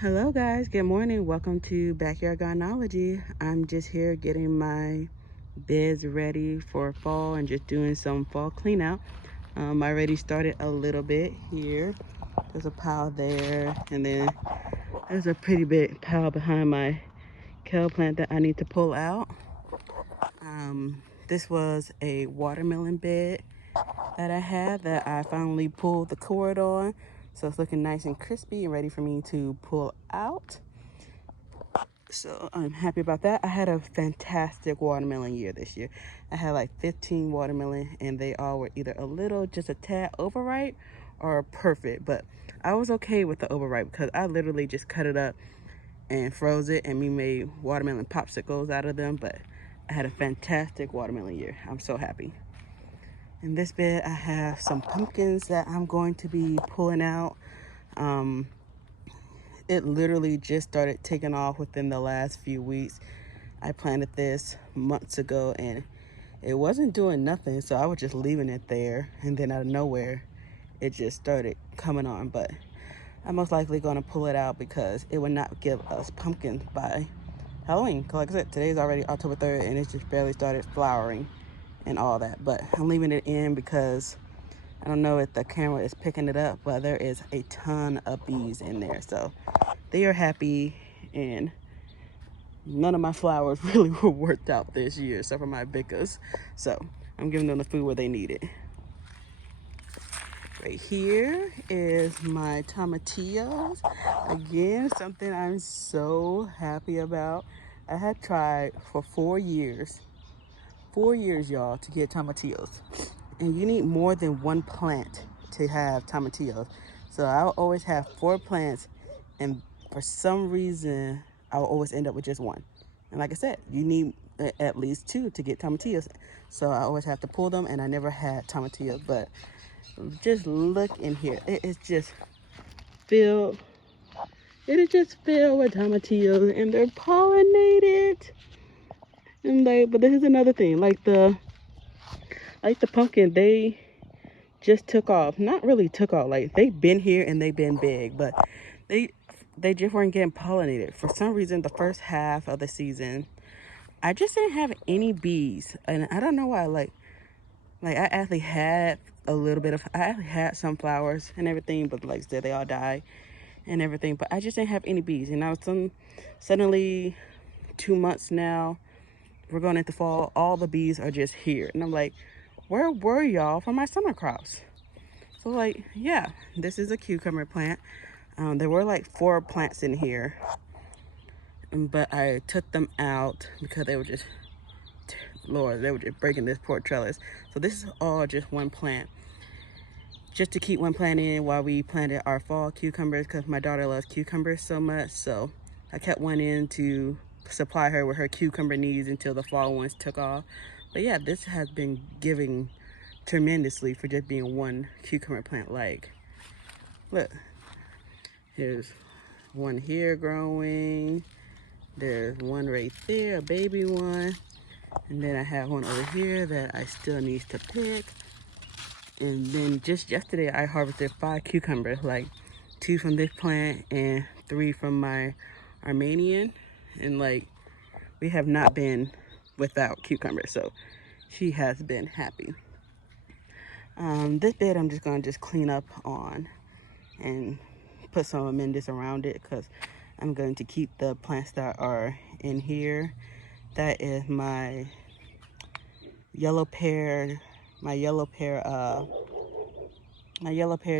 Hello guys, good morning. Welcome to Backyard Gardenology. I'm just here getting my beds ready for fall and just doing some fall clean out. I already started a little bit here. There's a pile there, and then there's a pretty big pile behind my kale plant that I need to pull out. This was a watermelon bed that I had that I finally pulled the cord on. So it's looking nice and crispy and ready for me to pull out. So I'm happy about that. I had a fantastic watermelon year this year. I had like 15 watermelon and they all were either a little, just a tad overripe or perfect. But I was okay with the overripe because I literally just cut it up and froze it, and we made watermelon popsicles out of them. But I had a fantastic watermelon year. I'm so happy. In this bed, I have some pumpkins that I'm going to be pulling out. It literally just started taking off within the last few weeks. I planted this months ago and it wasn't doing nothing, so I was just leaving it there, and then out of nowhere it just started coming on. But I'm most likely going to pull it out because it would not give us pumpkins by Halloween. Like I said, today's already October 3rd and it's just barely started flowering and all that. But I'm leaving it in because I don't know if the camera is picking it up, but there is a ton of bees in there, so they are happy. And none of my flowers really were worked out this year except for my vicas, so I'm giving them the food where they need it. Right here is my tomatillos. Again, something I'm so happy about. I had tried for 4 years, y'all, to get tomatillos, and you need more than one plant to have tomatillos. So I'll always have 4 plants, and for some reason I'll always end up with just one. And like I said, you need at least 2 to get tomatillos. So I always have to pull them, and I never had tomatillos. But just look in here. It is just filled. It is just filled with tomatillos, and they're pollinated. And but this is another thing. Like the pumpkin, they just took off. Not really took off. Like they've been here and they've been big, but they just weren't getting pollinated. For some reason, the first half of the season, I just didn't have any bees, and I don't know why. Like I actually had a little bit of, I actually had some flowers and everything, but like I said, they all died and everything. But I just didn't have any bees, and now suddenly 2 months now, we're going into fall. All the bees are just here, and I'm like, where were y'all for my summer crops? So like, yeah, this is a cucumber plant. There were like 4 plants in here, but I took them out because they were just, Lord, they were just breaking this poor trellis. So this is all just one plant, just to keep one plant in while we planted our fall cucumbers, because my daughter loves cucumbers so much. So I kept one in to supply her with her cucumber needs until the fall ones took off. But yeah, this has been giving tremendously for just being one cucumber plant. Like, look, here's one here growing. There's one right there, a baby one. And then I have one over here that I still need to pick. And then just yesterday I harvested 5 cucumbers, like 2 from this plant and 3 from my Armenian. And like, we have not been without cucumbers, so she has been happy. This bed I'm just gonna clean up on and put some amendments around it, because I'm going to keep the plants that are in here. That is my yellow pear, my yellow pear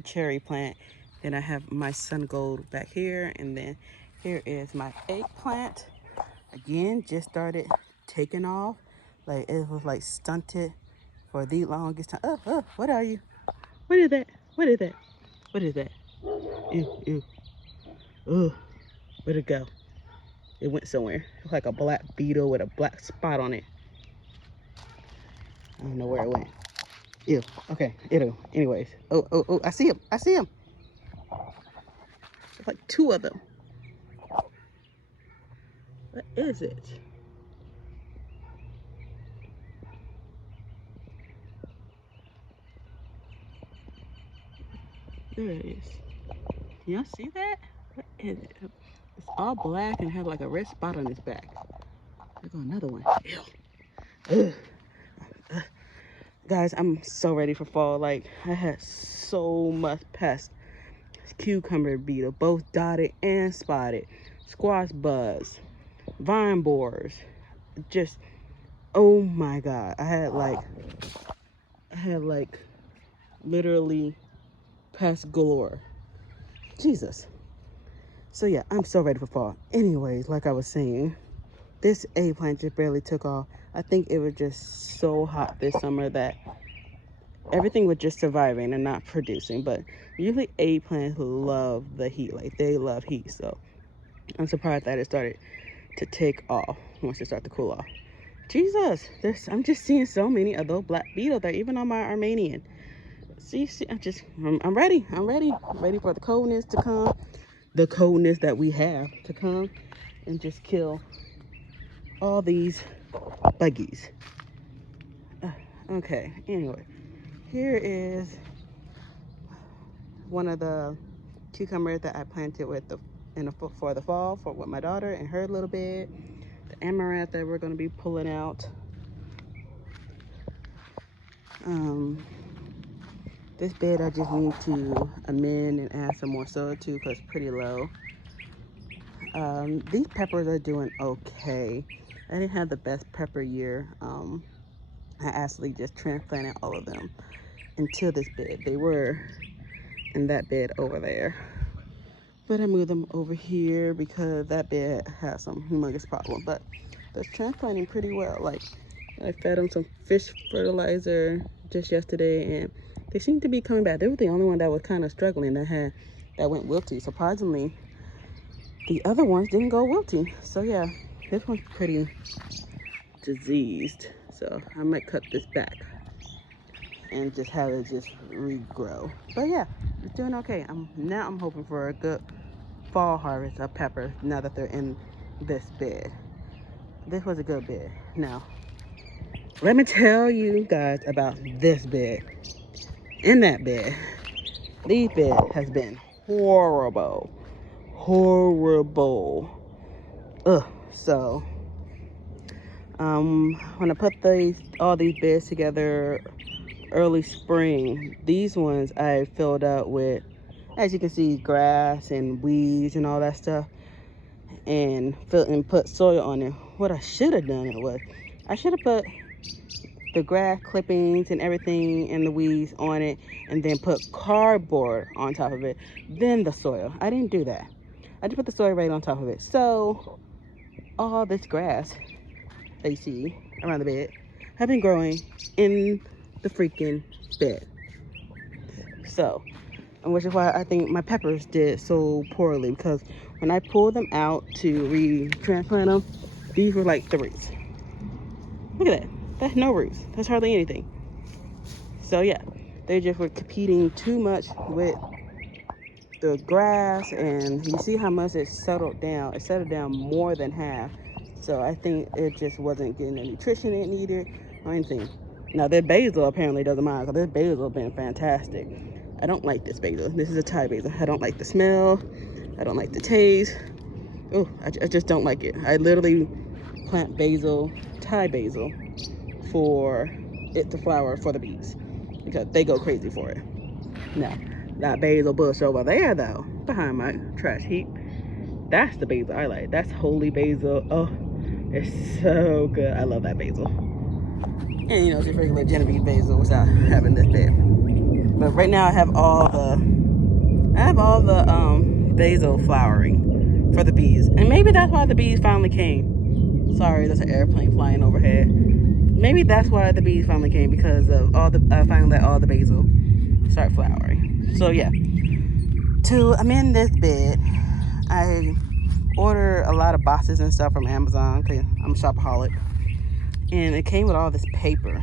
cherry plant. Then I have my sun gold back here, and then here is my eggplant. Again, just started taking off. Like, it was like stunted for the longest time. Oh, what are you? What is that? What is that? What is that? Ew, ew. Ugh, where'd it go? It went somewhere. It's like a black beetle with a black spot on it. I don't know where it went. Ew. Okay, it'll. Anyways. Oh, I see him. I see him. There's like 2 of them. What is it? There it is. Can y'all see that? What is it? It's all black and has like a red spot on its back. There go another one. Ew. Ugh. Guys, I'm so ready for fall. Like, I had so much pests. Cucumber beetle, both dotted and spotted. Squash bugs, vine borers. Just, oh my God. I had like literally pest galore. Jesus. So yeah, I'm so ready for fall. Anyways, like I was saying, this eggplant just barely took off. I think it was just so hot this summer that everything was just surviving and not producing. But usually eggplants love the heat. Like, they love heat. So I'm surprised that it started to take off once it started to cool off. Jesus, I'm just seeing so many of those black beetles there, even on my Armenian. See, I'm ready. I'm ready for the coldness to come, the coldness that we have to come, and just kill all these buggies. Okay, anyway, here is one of the cucumbers that I planted with for the fall with my daughter and her little bed. The amaranth that we're going to be pulling out. This bed I just need to amend and add some more soil to because it's pretty low. These peppers are doing okay. I didn't have the best pepper year. I actually just transplanted all of them into this bed. They were in that bed over there, but I moved them over here because that bed had some humongous problem. But they're transplanting pretty well. Like, I fed them some fish fertilizer just yesterday, and they seem to be coming back. They were the only one that was kind of struggling that went wilty. Surprisingly, the other ones didn't go wilty. So yeah, this one's pretty diseased. So I might cut this back and just have it just regrow. But yeah, it's doing okay. I'm hoping for a good fall harvest of peppers now that they're in this bed. This was a good bed. Now, let me tell you guys about this bed. In that bed, this bed has been horrible. Horrible. Ugh. So, when I put all these beds together early spring, these ones I filled out with, as you can see, grass and weeds and all that stuff, and put soil on it. What I should have done was I should have put the grass clippings and everything and the weeds on it, and then put cardboard on top of it, then the soil. I didn't do that. I just put the soil right on top of it. So all this grass that you see around the bed have been growing in the freaking bed. So, which is why I think my peppers did so poorly, because when I pulled them out to retransplant them, these were like the roots. Look at that. That's no roots. That's hardly anything. So yeah, they just were competing too much with the grass, and you see how much it settled down. It settled down more than half. So I think it just wasn't getting the nutrition it needed or anything. Now, their basil apparently doesn't mind, because this basil has been fantastic. I don't like this basil. This is a Thai basil. I don't like the smell. I don't like the taste. Oh, I just don't like it. I literally plant basil, Thai basil, for it to flower for the bees, because they go crazy for it. Now, that basil bush over there, though, behind my trash heap, that's the basil I like. That's holy basil. Oh, it's so good. I love that basil. And, just regular Genovese basil without having this bed. But right now I have all the basil flowering for the bees. And maybe that's why the bees finally came. Sorry, there's an airplane flying overhead. Maybe that's why the bees finally came, because of I finally let all the basil start flowering. So yeah, to amend this bed, I ordered a lot of boxes and stuff from Amazon, because I'm a shopaholic, and it came with all this paper.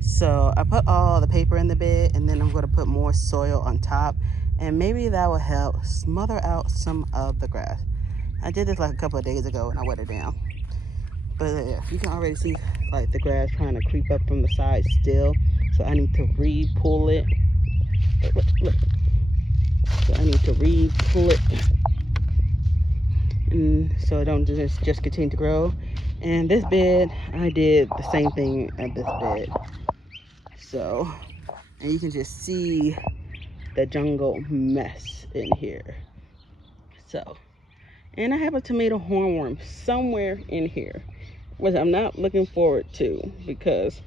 So I put all the paper in the bed, and then I'm going to put more soil on top, and maybe that will help smother out some of the grass. I did this like a couple of days ago, and I wet it down. But yeah, you can already see like the grass trying to creep up from the side still. So I need to re-pull it. Look. So I need to re-pull it and so it don't just continue to grow. And this bed, I did the same thing at this bed. So, and you can just see the jungle mess in here. So, and I have a tomato hornworm somewhere in here, which I'm not looking forward to because,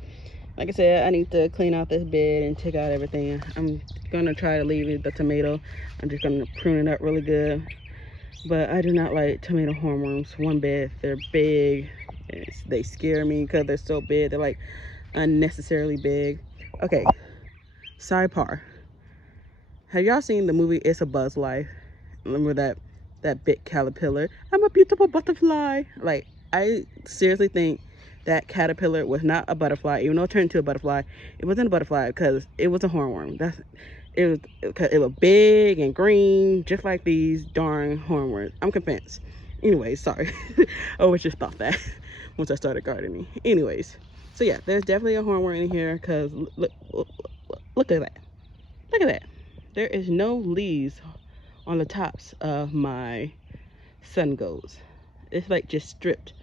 like I said, I need to clean out this bed and take out everything. I'm gonna try to leave the tomato. I'm just gonna prune it up really good. But I do not like tomato hornworms. One bit, they're big. They scare me because they're so big. They're like unnecessarily big. Okay, sidebar. Have y'all seen the movie It's a Buzz Life? Remember that big caterpillar? I'm a beautiful butterfly. Like, I seriously think that caterpillar was not a butterfly, even though it turned into a butterfly. It wasn't a butterfly because it was a hornworm. It was big and green, just like these darn hornworms. I'm convinced. Anyways, sorry. I always just thought that once I started gardening. Anyways, so yeah, there's definitely a hornworm in here because look at that. Look at that. There is no leaves on the tops of my sun goats. It's like just stripped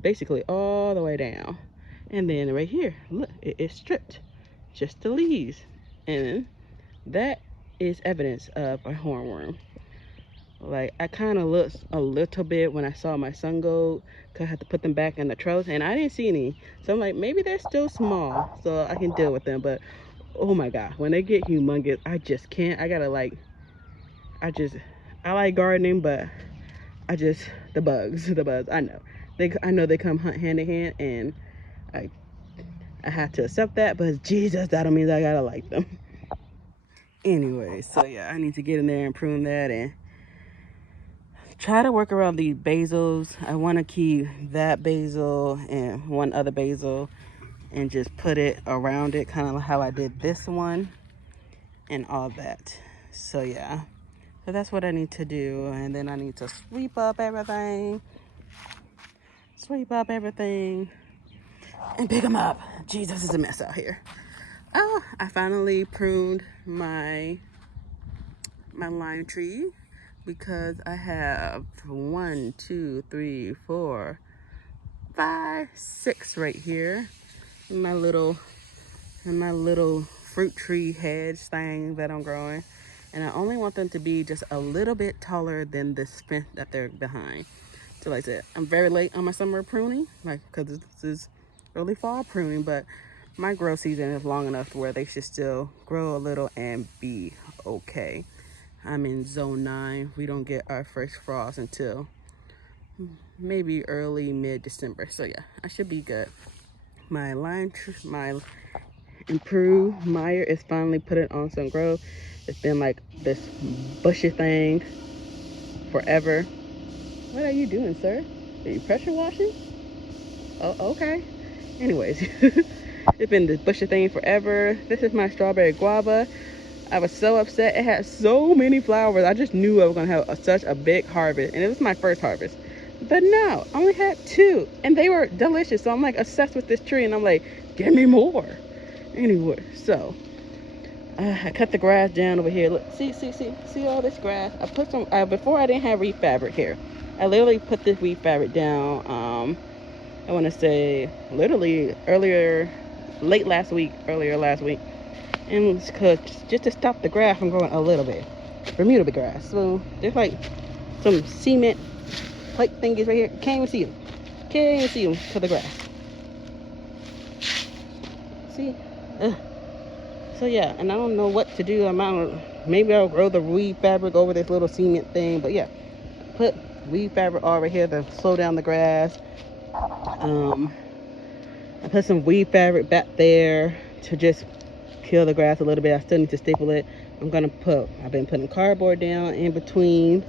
basically all the way down. And then right here, look, it is stripped. Just the leaves. And that is evidence of a hornworm. Like, I kind of looked a little bit when I saw my sun goat because I had to put them back in the trellis and I didn't see any. So I'm like, maybe they're still small so I can deal with them. But oh my God, when they get humongous, I just can't. I gotta like, I like gardening, but the bugs, I know. I know they come hand in hand and I, I have to accept that, but Jesus, that don't mean that I gotta like them. Anyway, so yeah, I need to get in there and prune that and try to work around these basils. I want to keep that basil and one other basil and just put it around it, kind of how I did this one and all that. So yeah, so that's what I need to do. And then I need to sweep up everything and pick them up. Jesus, is a mess out here. Oh, I finally pruned my lime tree because I have 1, 2, 3, 4, 5, 6 right here in my little fruit tree hedge thing that I'm growing, and I only want them to be just a little bit taller than this fence that they're behind. So like I said, I'm very late on my summer pruning, like, because this is early fall pruning, but my grow season is long enough to where they should still grow a little and be okay. I'm in zone 9. We don't get our first frost until maybe early mid-December. So yeah, I should be good. My improved Meyer is finally putting on some growth. It's been like this bushy thing forever. What are you doing, sir? Are you pressure washing? Oh, okay. Anyways, it's been this bushy thing forever. This is my strawberry guava. I was so upset. It had so many flowers. I just knew I was going to have such a big harvest. And it was my first harvest. But no, I only had 2. And they were delicious. So I'm like obsessed with this tree. And I'm like, give me more. Anyway, so I cut the grass down over here. Look, see all this grass. I put some, before I didn't have reed fabric here. I literally put this reed fabric down, I want to say literally earlier last week. And just to stop the grass from growing a little bit. Bermuda grass. So there's like some cement plate thingies right here. Can't even see them to the grass. See? Ugh. So yeah, and I don't know what to do. Maybe I'll grow the weed fabric over this little cement thing. But yeah, put weed fabric over here to slow down the grass. I put some weed fabric back there to just kill the grass a little bit. I still need to staple it. I've been putting cardboard down in between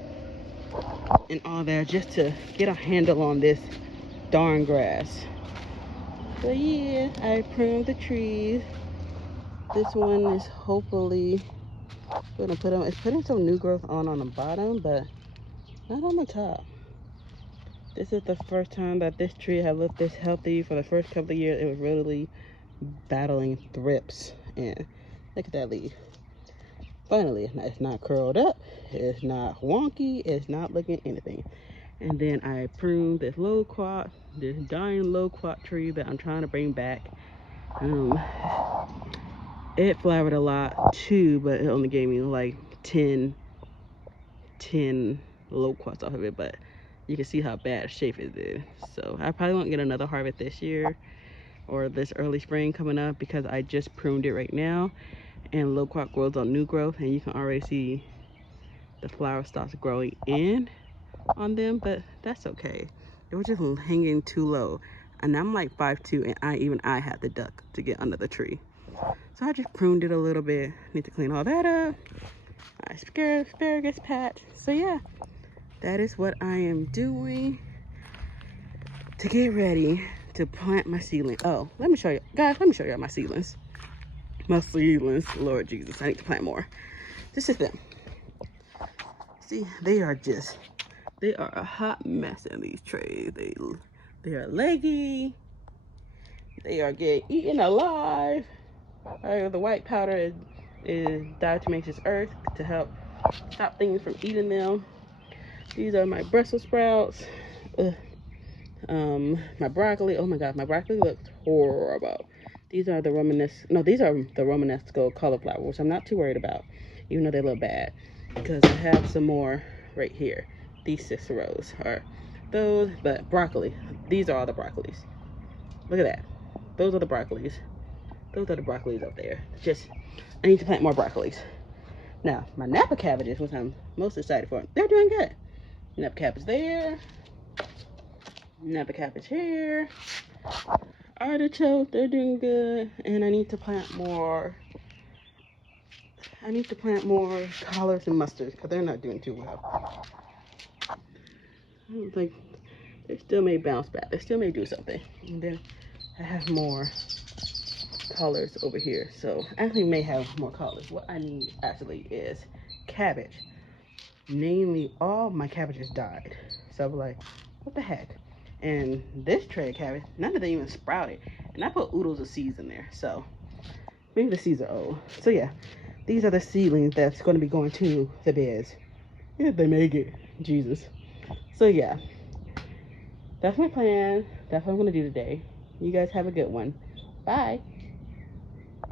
and all that just to get a handle on this darn grass. So yeah, I pruned the trees. This one is hopefully gonna it's putting some new growth on the bottom, but not on the top. This is the first time that this tree had looked this healthy. For the first couple of years, it was really battling thrips. And look at that leaf. Finally, it's not curled up. It's not wonky. It's not looking anything. And then I pruned this loquat, this dying loquat tree that I'm trying to bring back. Um, it flowered a lot too, but it only gave me like 10 loquats off of it. But you can see how bad shape it did. So I probably won't get another harvest this year or this early spring coming up because I just pruned it right now. And loquat grows on new growth, and you can already see the flower starts growing in on them, but that's okay. They were just hanging too low. And I'm like 5'2", and I had to duck to get under the tree. So I just pruned it a little bit. Need to clean all that up. Asparagus patch. So yeah, that is what I am doing to get ready to plant my seedlings. Oh, let me show you. Guys, let me show you my seedlings. My seedlings. Lord Jesus, I need to plant more. This is them. See, they are a hot mess in these trays. They are leggy. They are getting eaten alive. The white powder is diatomaceous earth to help stop things from eating them. These are my Brussels sprouts. My broccoli. Oh my God, my broccoli looks horrible. These are the Romanesco cauliflower, which I'm not too worried about, even though they look bad, because I have some more right here. These Ciceros are those, but broccoli. These are all the broccolis. Look at that. Those are the broccolis. Those are the broccolis up there. I need to plant more broccolis. Now, my Napa cabbages, which I'm most excited for, they're doing good. Napa cabbage there. Napa cabbage here. Artichoke, they're doing good. And I need to plant more. Collards and mustards because they're not doing too well. I don't think they still may bounce back. They still may do something. And then I have more collards over here. So I actually may have more collards. What I need actually is cabbage. Namely, all my cabbages died. So I was like, what the heck? And this tray of cabbage, none of them even sprouted. And I put oodles of seeds in there. So maybe the seeds are old. So yeah, these are the seedlings that's going to be going to the beds. Yeah, they make it. Jesus. So yeah, that's my plan. That's what I'm going to do today. You guys have a good one. Bye.